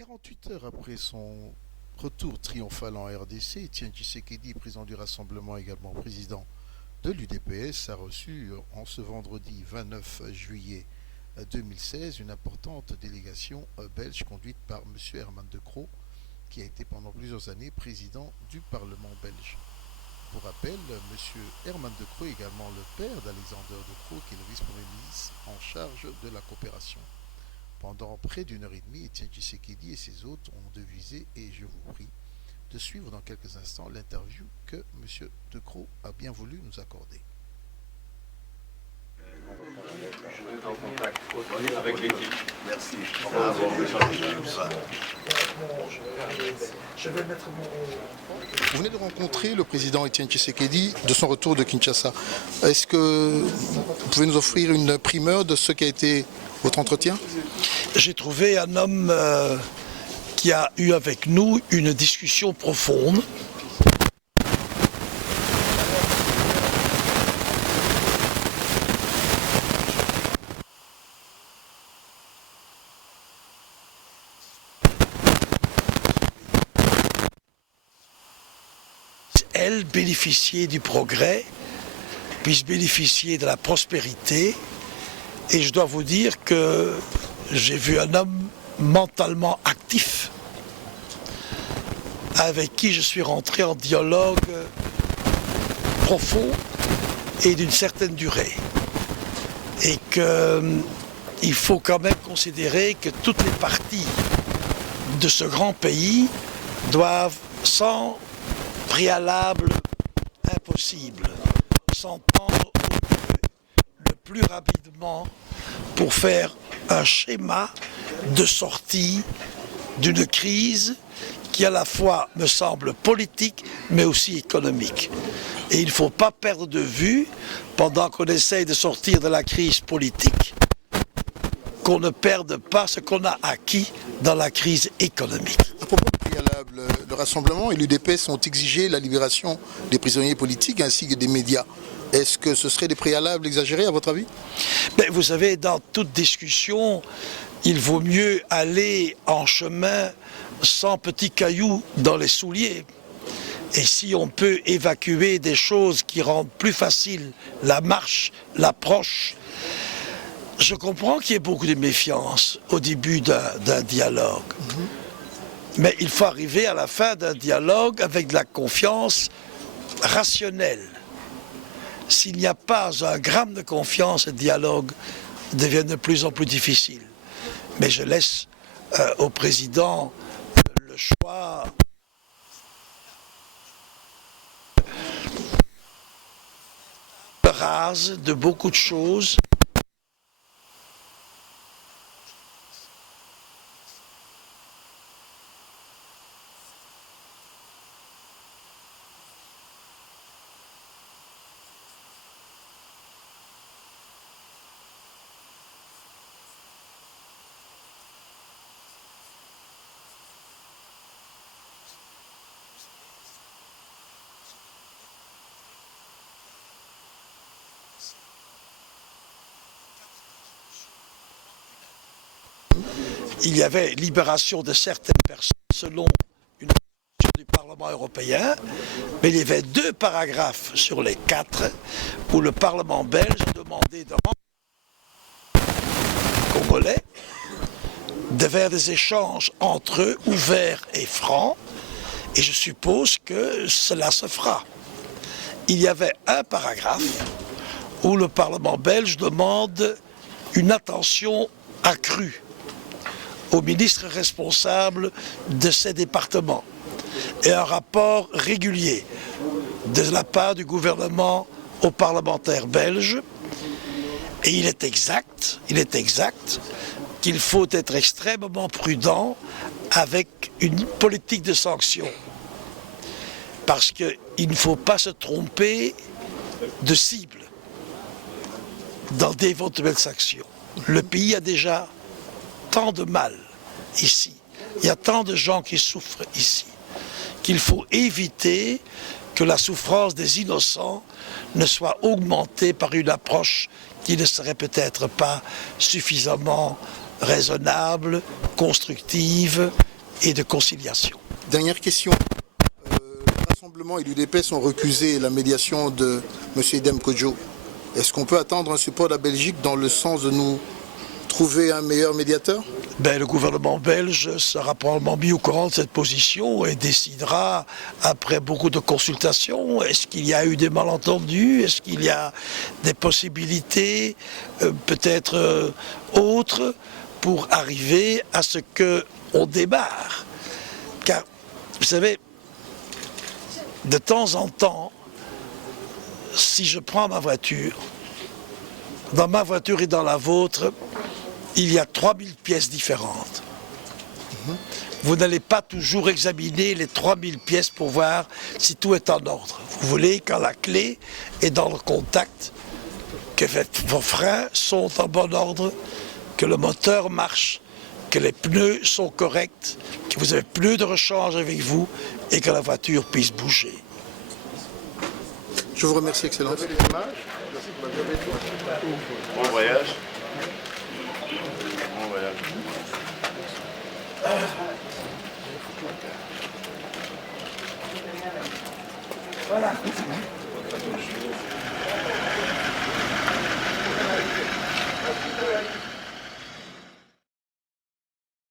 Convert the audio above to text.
48 heures après son retour triomphal en RDC, Étienne Tshisekedi, président du Rassemblement, également président de l'UDPS, a reçu en ce vendredi 29 juillet 2016 une importante délégation belge conduite par M. Herman De Croo, qui a été pendant plusieurs années président du Parlement belge. Pour rappel, M. Herman De Croo est également le père d'Alexander De Croo, qui est le vice-premier ministre en charge de la coopération. Pendant près d'une heure et demie, Étienne Tshisekedi et ses hôtes ont devisé, et je vous prie de suivre dans quelques instants l'interview que M. De Croo a bien voulu nous accorder. Je vais en contact avec l'équipe. Merci. Vous venez de rencontrer le président Étienne Tshisekedi de son retour de Kinshasa. Est-ce que vous pouvez nous offrir une primeur de ce qui a été votre entretien? J'ai trouvé un homme qui a eu avec nous une discussion profonde. Elle bénéficier du progrès, puisse bénéficier de la prospérité. Et je dois vous dire que j'ai vu un homme mentalement actif avec qui je suis rentré en dialogue profond et d'une certaine durée. Et qu'il faut quand même considérer que toutes les parties de ce grand pays doivent, sans préalable impossible, s'entendre le plus rapidement pour faire un schéma de sortie d'une crise qui à la fois me semble politique mais aussi économique. Et il ne faut pas perdre de vue, pendant qu'on essaye de sortir de la crise politique, qu'on ne perde pas ce qu'on a acquis dans la crise économique. À propos du préalable, le Rassemblement et l'UDPS ont exigé la libération des prisonniers politiques ainsi que des médias. Est-ce que ce serait des préalables exagérés à votre avis? Vous savez, dans toute discussion, il vaut mieux aller en chemin sans petits cailloux dans les souliers. Et si on peut évacuer des choses qui rendent plus facile la marche, l'approche, je comprends qu'il y ait beaucoup de méfiance au début d'un dialogue. Mais il faut arriver à la fin d'un dialogue avec de la confiance rationnelle. S'il n'y a pas un gramme de confiance, le dialogue devient de plus en plus difficile. Mais je laisse au président le choix rase de beaucoup de choses. Il y avait libération de certaines personnes selon une résolution du Parlement européen, mais il y avait 2 paragraphes sur les 4 où le Parlement belge demandait de rendre les Congolais de faire des échanges entre eux ouverts et francs, et je suppose que cela se fera. Il y avait un paragraphe où le Parlement belge demande une attention accrue aux ministres responsables de ces départements et un rapport régulier de la part du gouvernement aux parlementaires belges. Et il est exact qu'il faut être extrêmement prudent avec une politique de sanctions. Parce qu'il ne faut pas se tromper de cible dans d'éventuelles sanctions. Le pays a déjà tant de mal ici, il y a tant de gens qui souffrent ici, qu'il faut éviter que la souffrance des innocents ne soit augmentée par une approche qui ne serait peut-être pas suffisamment raisonnable, constructive et de conciliation. Dernière question. Le Rassemblement et l'UDPS ont recusé la médiation de M. Idem Kodjo. Est-ce qu'on peut attendre un support de la Belgique dans le sens de nous trouver un meilleur médiateur? Le gouvernement belge sera probablement mis au courant de cette position et décidera, après beaucoup de consultations, est-ce qu'il y a eu des malentendus, est-ce qu'il y a des possibilités peut-être autres pour arriver à ce qu'on démarre. Car, vous savez, de temps en temps, si je prends ma voiture, dans ma voiture et dans la vôtre, il y a 3000 pièces différentes. Vous n'allez pas toujours examiner les 3000 pièces pour voir si tout est en ordre. Vous voulez, quand la clé est dans le contact, que vos freins sont en bon ordre, que le moteur marche, que les pneus sont corrects, que vous avez plus de rechange avec vous et que la voiture puisse bouger. Je vous remercie, Excellence. Bon voyage. Bon voyage. Voilà.